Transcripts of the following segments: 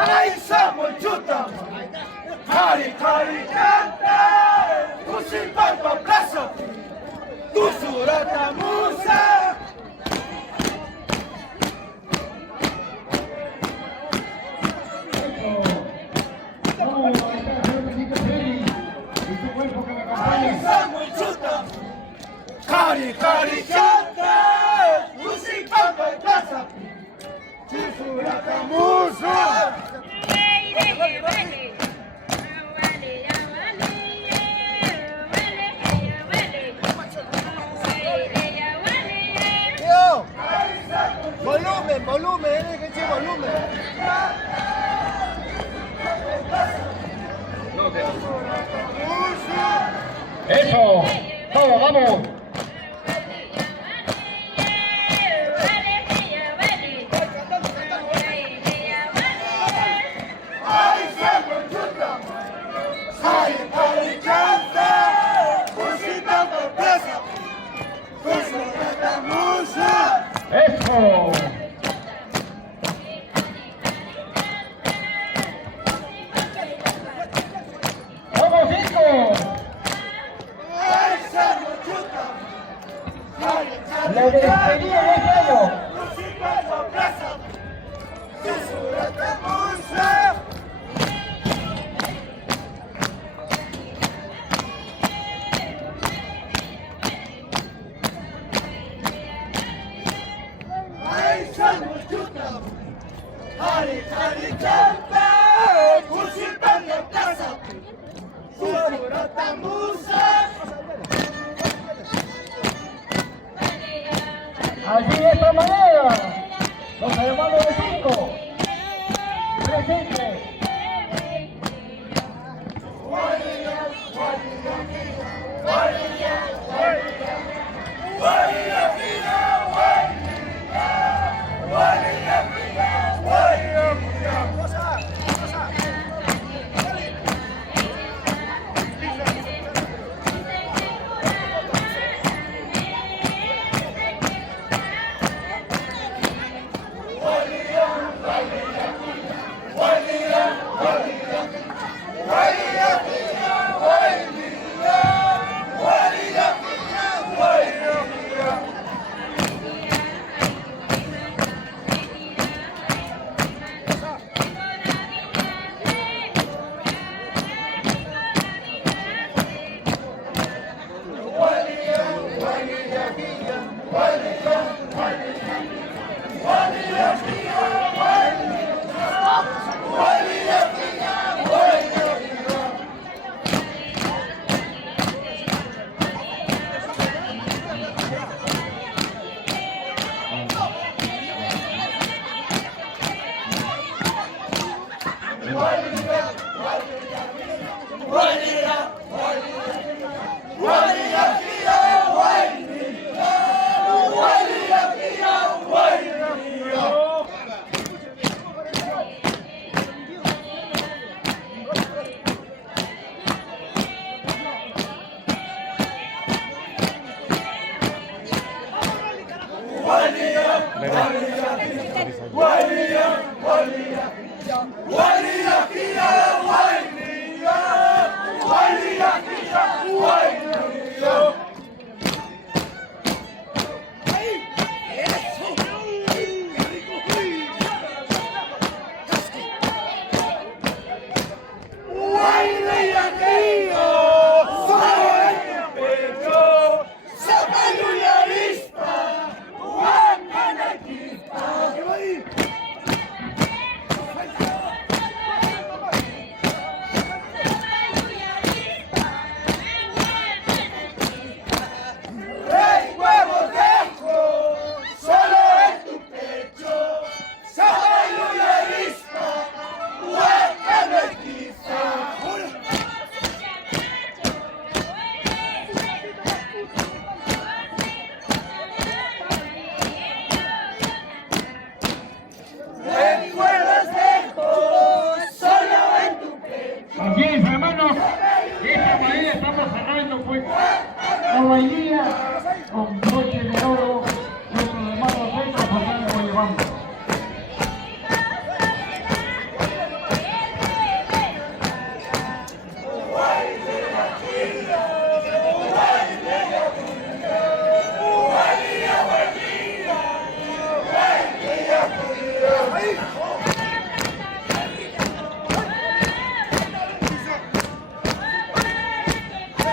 Ahí estamos, chuta. Cari, cari, canta. Tu silbando plazo. Tu surata musa. Ahí estamos, chuta. Cari, cari, canta. Tu silbando plazo. Tu surata musa. Volumen, volumen, déjense volumen. Eso, todo, vamos. Eso. ¡Vamos, cinco! La despedida de este año. Así de esta manera, los hermanos de cinco, presentes.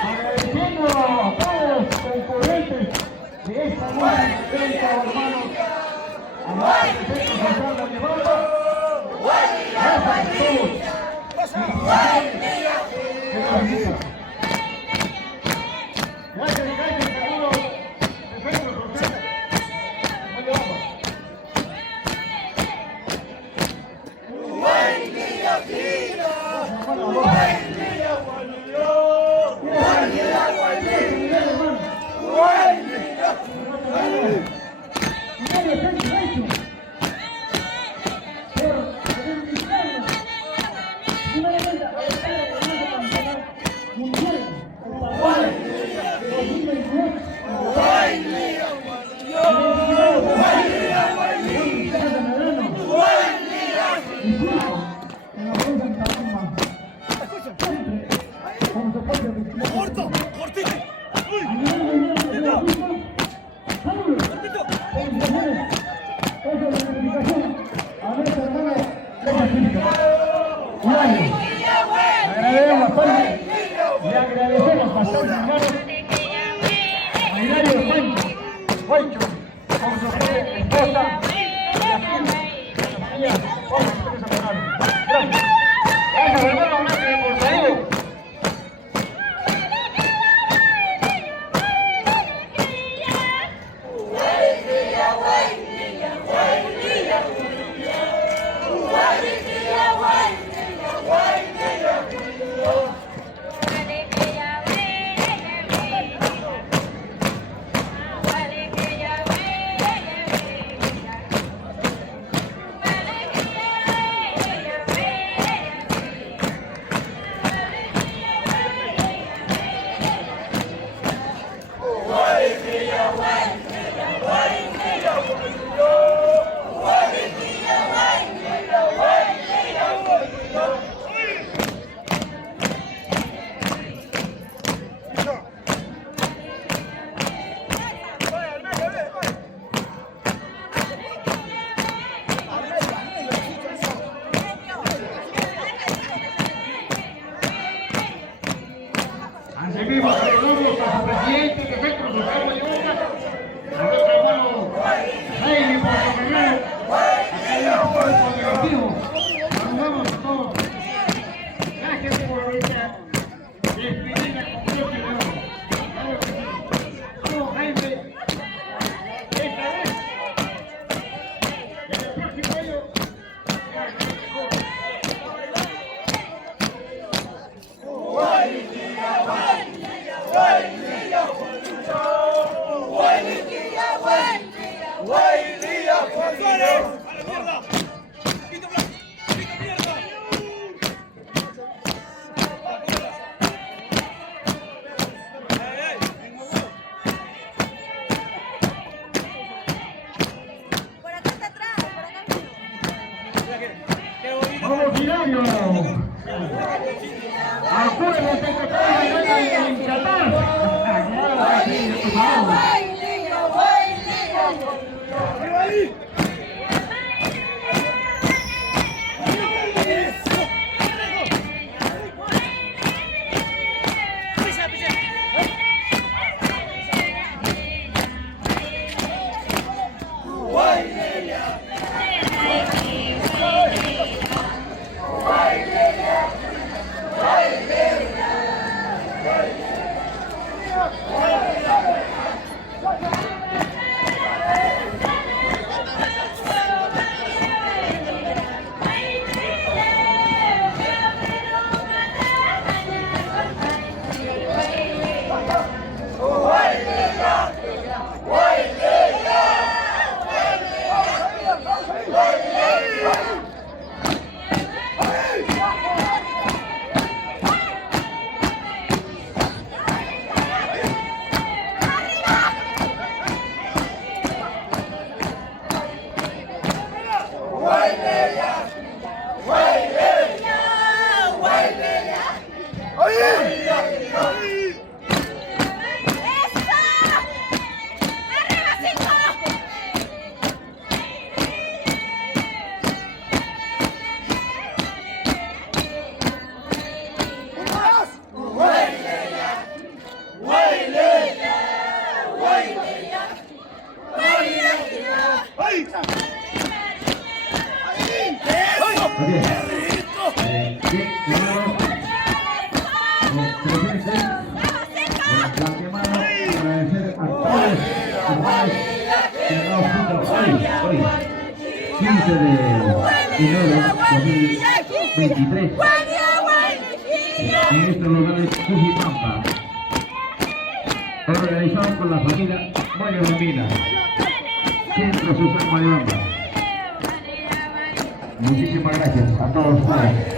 Agradeciendo a todos los componentes de esta nueva evento, hermanos, a la Defensa Central de Levanta. Gracias a todos. Gracias, saludos. Defensa Central. ¿Dónde vamos? Le agradecemos bastante, hermanos, a Hilario Juancho, con su esposa, y a la familia, vamos a cerrar. Gracias. Gracias, hermano, gracias por salir. Recibimos saludos a su presidente de Centro Social Mayorita, a nuestro hermano Jaime Portocarrero, a el cuerpo directivo. Saludamos a todos. Gracias por ahorita despedida con broche de oro. Claro que sí. Vamos, Jaime. Esta vez, en el próximo año, vamos, Hilario. Acuérdense que estamos en Qatar. Claro que sí, estimado. Ok. Bien, primero, presentes, la quemada, agradecer a todos que han dado fruto hoy, 15 de enero 2023, en este lugar de Cujipampa, organizado por la familia Moya Bambina, Centro Social Moyobamba. Muchísimas gracias a todos ustedes.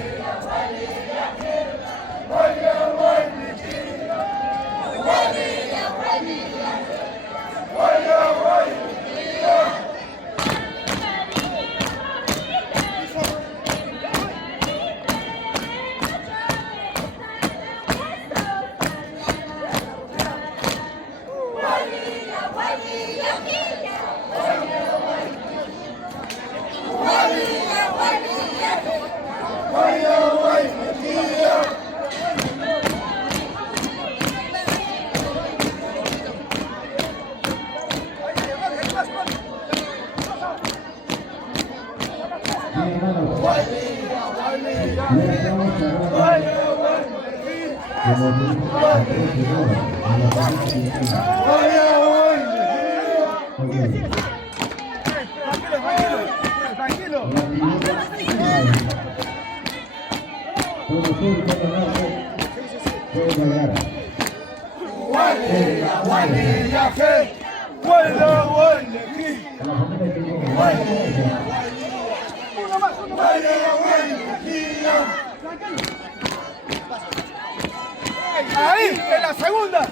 Ahí, en la segunda.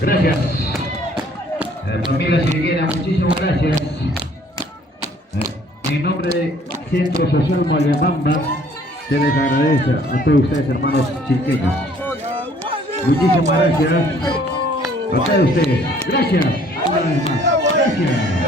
Gracias. Familia Siriguera, muchísimas gracias. En nombre de Centro Social Moyambamba, se les agradece a todos ustedes, hermanos chilqueños. Muchísimas gracias a todos ustedes. Gracias. Una vez más. Gracias.